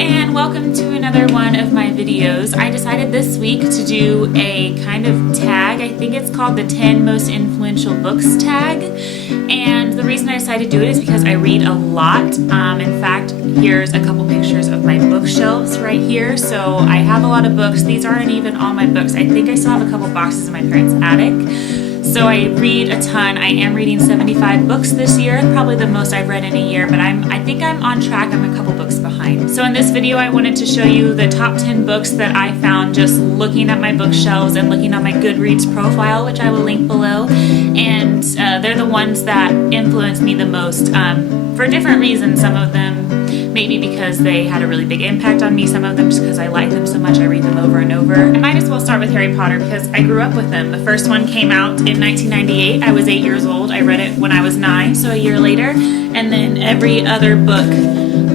and welcome to another one of my videos. I decided this week to do a kind of tag. I think it's called the 10 most influential books tag. And the reason I decided to do it is because I read a lot. In fact, here's a couple pictures of my bookshelves right here. So I have a lot of books. These aren't even all my books. I think I still have a couple boxes in my parents' attic. So I read a ton. I am reading 75 books this year, probably the most I've read in a year, but I think I'm on track. I'm a couple books behind. So in this video, I wanted to show you the top 10 books that I found just looking at my bookshelves and looking at my Goodreads profile, which I will link below. And they're the ones that influenced me the most for different reasons. Some of them maybe because they had a really big impact on me, some of them just because I like them so much I read them over and over. I might as well start with Harry Potter because I grew up with them. The first one came out in 1998. I was 8 years old. I read it when I was 9, so a year later. And then every other book,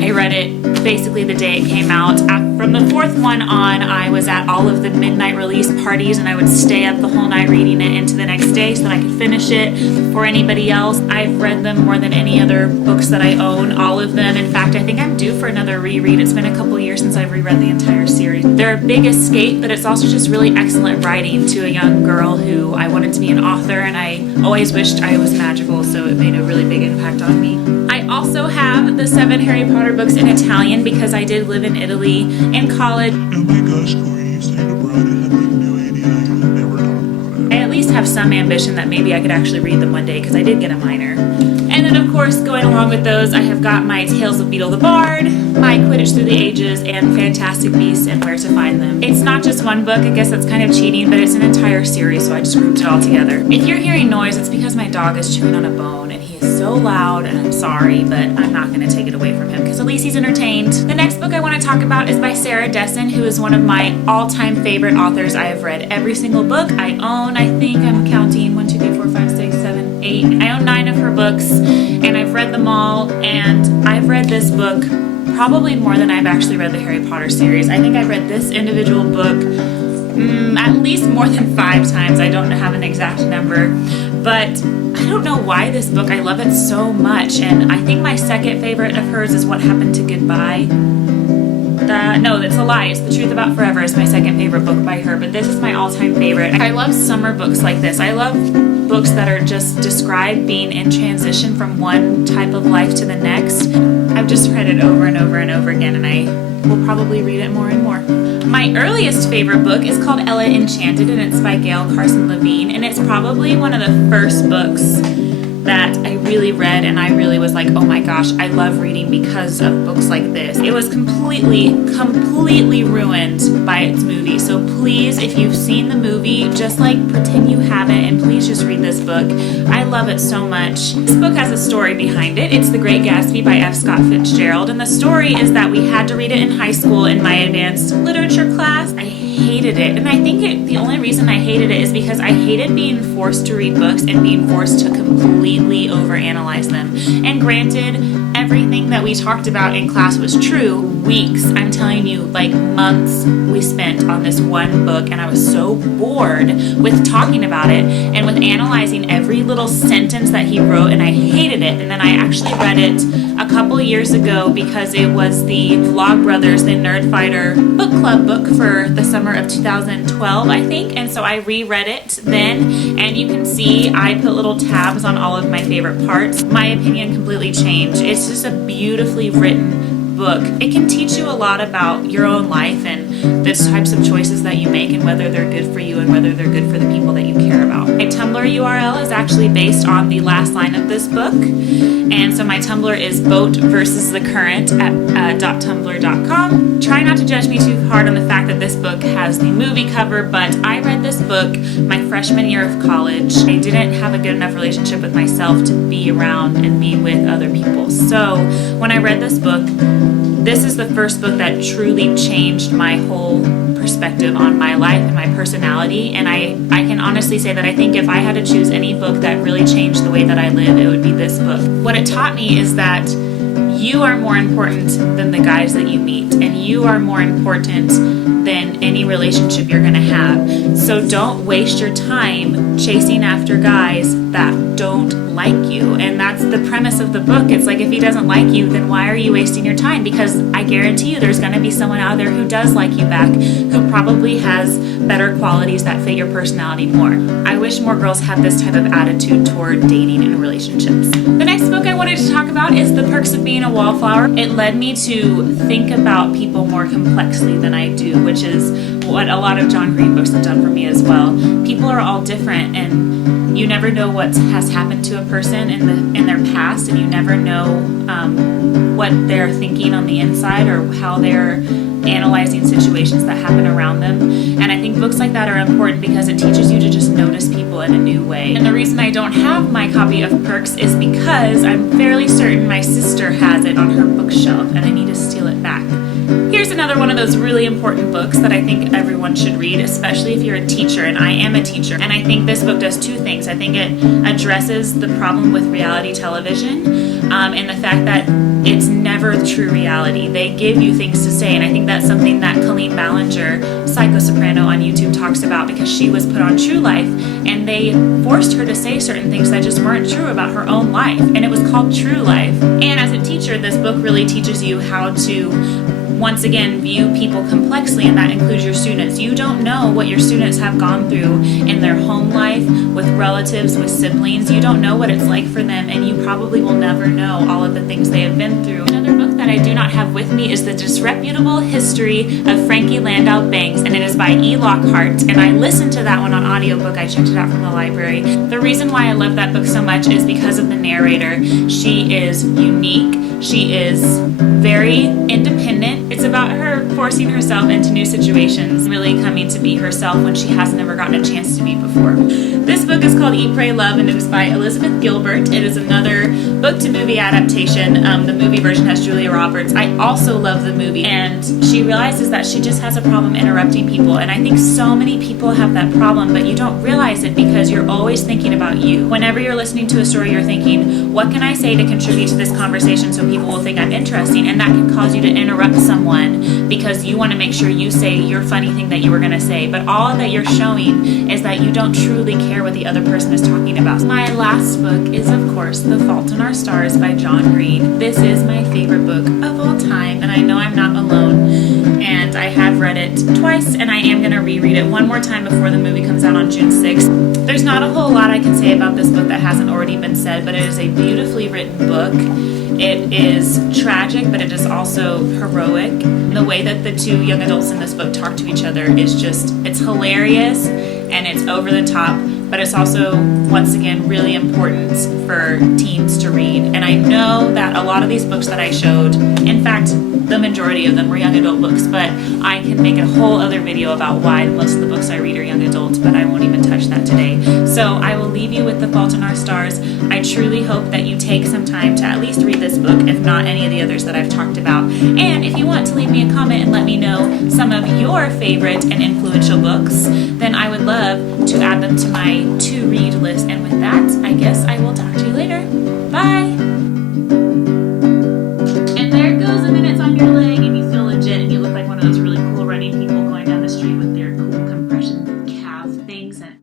I read it basically the day it came out. From the fourth one on, I was at all of the midnight release parties and I would stay up the whole night reading it into the next day so that I could finish it before anybody else. I've read them more than any other books that I own, all of them. In fact, I think I'm due for another reread. It's been a couple years since I've reread the entire series. They're a big escape, but it's also just really excellent writing to a young girl who I wanted to be an author, and I always wished I was magical, so it made a really big impact on me. I also have the 7 Harry Potter books in Italian because I did live in Italy in college. Oh my gosh, Corey, you stayed abroad and had like no idea. You would never talk about it. I at least have some ambition that maybe I could actually read them one day because I did get a minor. And then of course, going along with those, I have got my Tales of Beetle the Bard, my Quidditch Through the Ages, and Fantastic Beasts and Where to Find Them. It's not just one book, I guess that's kind of cheating, but it's an entire series, so I just grouped it all together. If you're hearing noise, it's because my dog is chewing on a bone and he is so loud, and I'm sorry, but I'm not going to take it away from him because at least he's entertained. The next book I want to talk about is by Sarah Dessen, who is one of my all-time favorite authors. I have read every single book I own. I think I'm counting 1, 2, 3, 4, 5, 6, 7, 8. I own 9 of her books, and I've read them all, and I've read this book probably more than I've actually read the Harry Potter series. I think I've read this individual book at least more than 5 times. I don't have an exact number, but I don't know why this book, I love it so much. And I think my second favorite of hers is What Happened to Goodbye. No, that's a lie. It's The Truth About Forever is my second favorite book by her, but this is my all-time favorite. I love summer books like this. I love books that are just describe being in transition from one type of life to the next. I've just read it over and over and over again, and I will probably read it more and more. My earliest favorite book is called Ella Enchanted, and it's by Gail, Carson, Levine, and it's probably one of the first books that I really read, and I really was like, oh my gosh, I love reading because of books like this. It was completely ruined by its movie. So please, if you've seen the movie, just like pretend you haven't, and please just read this book. I love it so much. This book has a story behind it. It's The Great Gatsby by F. Scott Fitzgerald, and the story is that we had to read it in high school in my advanced literature class. I hated it, and I think the only reason I hated it is because I hated being forced to read books and being forced to completely overanalyze them. And granted, everything that we talked about in class was true. Weeks, I'm telling you, like months we spent on this one book, and I was so bored with talking about it and with analyzing every little sentence that he wrote, and I hated it. And then I actually read it a couple years ago because it was the Vlogbrothers, the Nerdfighter book club book for the summer of 2012, I think, and so I reread it then, and you can see I put little tabs on all of my favorite parts. My opinion completely changed. It's just a beautifully written book. It can teach you a lot about your own life and the types of choices that you make and whether they're good for you and whether they're good for the people that you care about. My Tumblr URL is actually based on the last line of this book, and so my Tumblr is boat versus the current at .tumblr.com. Try not to judge me too hard on the fact that this book has the movie cover, but I read this book my freshman year of college. I didn't have a good enough relationship with myself to be around and be with other people. So when I read this book, this is the first book that truly changed my whole perspective on my life and my personality, and I can honestly say that I think if I had to choose any book that really changed the way that I live, it would be this book. What it taught me is that you are more important than the guys that you meet, and you are more important than any relationship you're going to have. So don't waste your time chasing after guys that don't like you. And that's the premise of the book. It's like, if he doesn't like you, then why are you wasting your time? Because I guarantee you there's going to be someone out there who does like you back, who probably has better qualities that fit your personality more. I wish more girls had this type of attitude toward dating and relationships. The next book I wanted to talk about is The Perks of Being a Wallflower. It led me to think about people more complexly than I do, which is what a lot of John Green books have done for me as well. People are all different, and you never know what has happened to a person in their past, and you never know what they're thinking on the inside or how they're analyzing situations that happen around them. And I think books like that are important because it teaches you to just notice people in a new way. And the reason I don't have my copy of Perks is because I'm fairly certain my sister has it on her bookshelf and I need to steal it back. Here's another one of those really important books that I think everyone should read, especially if you're a teacher, and I am a teacher. And I think this book does two things. I think it addresses the problem with reality television and the fact that it's never true reality. They give you things to say, and I think that's something that Colleen Ballinger, psycho soprano on YouTube, talks about, because she was put on True Life and they forced her to say certain things that just weren't true about her own life, and it was called True Life. And as a teacher, this book really teaches you how to once again view people complexly, and that includes your students. You don't know what your students have gone through in their home life, with relatives, with siblings. You don't know what it's like for them, and you probably will never know all of the things they have been through. Another book that I do not have with me is The Disreputable History of Frankie Landau Banks, and it is by E. Lockhart, and I listened to that one on audiobook. I checked it out from the library. The reason why I love that book so much is because of the narrator. She is unique. She is very independent. It's about her forcing herself into new situations, really coming to be herself when she has never gotten a chance to be before. This book is called Eat, Pray, Love, and it is by Elizabeth Gilbert. It is another book-to-movie adaptation. The movie version has Julia Roberts. I also love the movie, and she realizes that she just has a problem interrupting people, and I think so many people have that problem, but you don't realize it because you're always thinking about you. Whenever you're listening to a story, you're thinking, what can I say to contribute to this conversation so people will think I'm interesting? And that can cause you to interrupt someone because you want to make sure you say your funny thing that you were going to say, but all that you're showing is that you don't truly care what the other person is talking about. My last book is, of course, The Fault in Our Stars by John Green. This is my favorite book of all time, and I know I'm not alone, and I have read it twice, and I am going to reread it one more time before the movie comes out on June 6th. There's not a whole lot I can say about this book that hasn't already been said, but it is a beautifully written book. It is tragic, but it is also heroic. The way that the two young adults in this book talk to each other is just, it's hilarious and it's over the top, but it's also, once again, really important for teens to read. And I know that a lot of these books that I showed, in fact, the majority of them were young adult books, but I can make a whole other video about why most of the books I read are young adults, but I won't even touch that today. So I will leave you with The Fault in Our Stars. I truly hope that you take some time to at least read this book, if not any of the others that I've talked about. And if you want to leave me a comment and let me know some of your favorite and influential books, then I would love to add them to my to-read list. And with that, I guess I will talk to you later. Bye!